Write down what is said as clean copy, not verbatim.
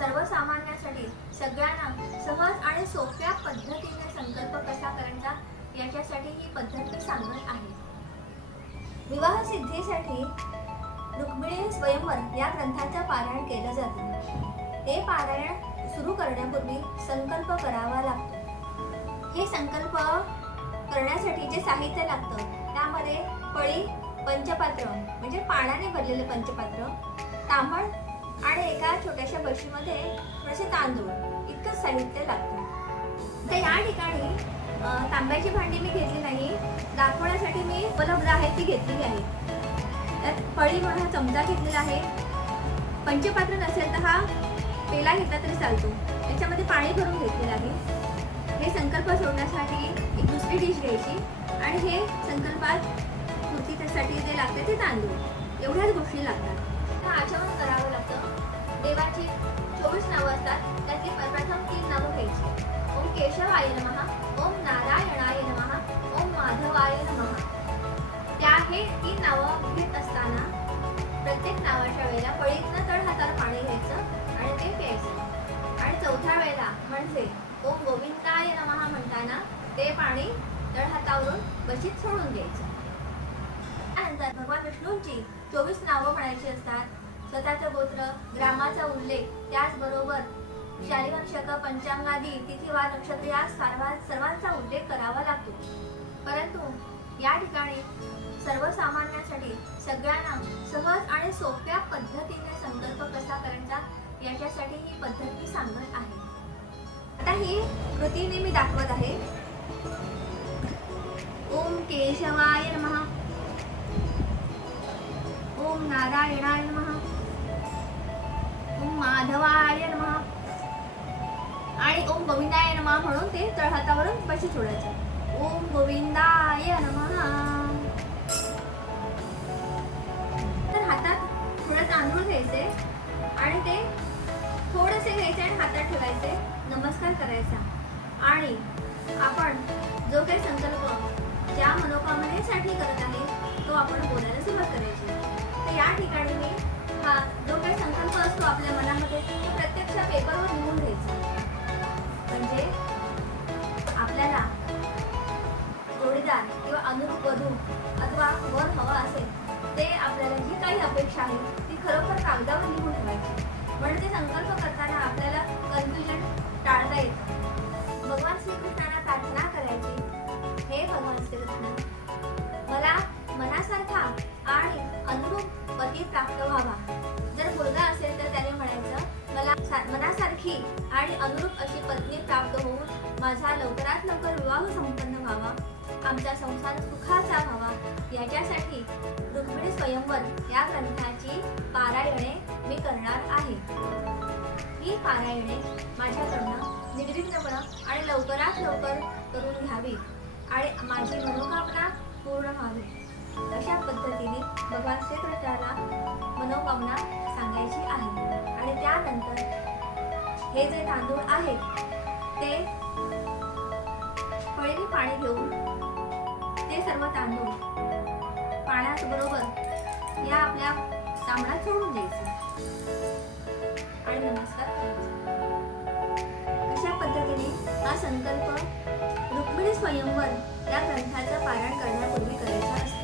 सर्वसामान्यांसाठी सगळ्यांना सहज आणि सोप्या पद्धतीने संकल्प कसा करायचा याच्यासाठी ही पद्धत मी सांगत आहे। विवाह सिद्धीसाठी रुक्मिणी स्वयंवर या ग्रंथाचं पारायण केलं जातं। हे पारायण सुरू करण्यापूर्वी संकल्प करावा लागतो। हे संकल्प करण्यासाठी जे साहित्य लागतं त्यामध्ये पळी, पंचपात्र म्हणजे पाण्याने भरलेले पंचपात्र, तांबळ आणि एका छोट्याशा बशीमध्ये थोडेसे तांदूळ इतकंच साहित्य लागतं। तर या ठिकाणी तांब्याची भांडी मी घेतली नाही, दाखवण्यासाठी मी उपलब्ध आहे ती घेतलेली आहे। त्यात पळी म्हणून हा चमचा घेतलेला आहे। पंचपात्र नसेल तर हा पेला घेतला तरी चालतो, याच्यामध्ये पाणी भरून घेतलेलं आहे। हे संकल्प सोडण्यासाठी एक दुसरी डिश घ्यायची आणि हे संकल्पात पूर्तीसाठी जे लागते ते तांदूळ, एवढ्याच गोष्टी लागतात। आचमन करावं लागतं। देवाची 24 नावं असतात, त्यातली प्रथम 3 नावं घ्यायची। ओम केशवाय नमः, ओम नारायणाय नमः, ओम माधवाय नमः। हे 3 नावं घेत असताना प्रत्येक नावाच्या वेळेला पळीतनं तळ हातावर पाणी घ्यायचं आणि ते प्यायचं। आणि चौथ्या वेळेला म्हणजे ओम गोविंदाय नमः म्हणताना ते पाणी तळ हातावरून बशीत सोडून द्यायचं। त्यानंतर भगवान विष्णूंची 24 नावं म्हणायची असतात। स्वतःचं गोत्र, ग्रामाचा उल्लेख, त्याचबरोबर शालिवांशक, पंचांगादी, तिथीवार, नक्षत्र या सर्वांचा उल्लेख करावा लागतो। परंतु या ठिकाणी सर्वसामान्यांसाठी सगळ्यांना सहज आणि सोप्या पद्धतीने संकल्प कसा करायचा याच्यासाठी ही पद्धत मी सांगत आहे। आता ही कृतीने मी दाखवत आहे। ओम केशवाय नमः, ओम नारायणाय नमः, ओम माधवाय नमः आणि ओम गोविंदाय नमः म्हणून ते तळहातावरून बशी सोडायचं। ओम गोविंदाय नमः। तर हातात थोडं तांदूळ घ्यायचे आणि ते थोडेसे घ्यायचे आणि हातात ठेवायचे, नमस्कार करायचा आणि आपण जो काही संकल्प ज्या मनोकामनेसाठी करत आहे तो आपण बोलायला सुरुवात करायची। तर या ठिकाणी मी हा जो काही संकल्प असतो आपल्या मनामध्ये तो प्रत्यक्ष पेपरवर लिहून घ्यायचा। म्हणजे आपल्याला जोडीदार किंवा अनुरूप वधू अथवा वर हवा असेल ते आपल्याला जी काही अपेक्षा आहे ती खरोखर कागदावर लिहून ठेवायची, म्हणजे ते संकल्प करताना आपल्याला कन्फ्युजन टाळता येतं। भगवान श्रीकृष्णांना प्रार्थना करायची, हे भगवान श्रीकृष्ण, मला मनासारखा आणि अनुरूप पती प्राप्त व्हावा। जर मुलगा असेल तर त्याने म्हणायचं, मला मनासारखी आणि अनुरूप अशी पत्नी प्राप्त होऊन माझा लवकरात लवकर विवाह संपन्न व्हावा, आमचा संसार सुखाचा व्हावा। याच्यासाठी रुक्मिणी स्वयंवर या ग्रंथाची पारायणे मी करणार आहे। ही पारायणे माझ्याकडनं निर्विघ्नपणे आणि लवकरात लवकर करून घ्यावी आणि माझी मनोकामना पूर्ण व्हावी, अशा पद्धतीने भगवान श्रीकृष्णाला मनोकामना सांगायची आहे। आणि त्यानंतर हे जे तांदूळ आहेत ते पळीने पाणी घेऊन ते सर्व तांदूळ पाण्याबरोबर या आपल्या तांबडात सोडून द्यायचे आणि नमस्कार करायचा। अशा पद्धतीने हा संकल्प रुक्मिणी स्वयंवर या ग्रंथाचं पारायण करण्यापूर्वी करायचा असतो।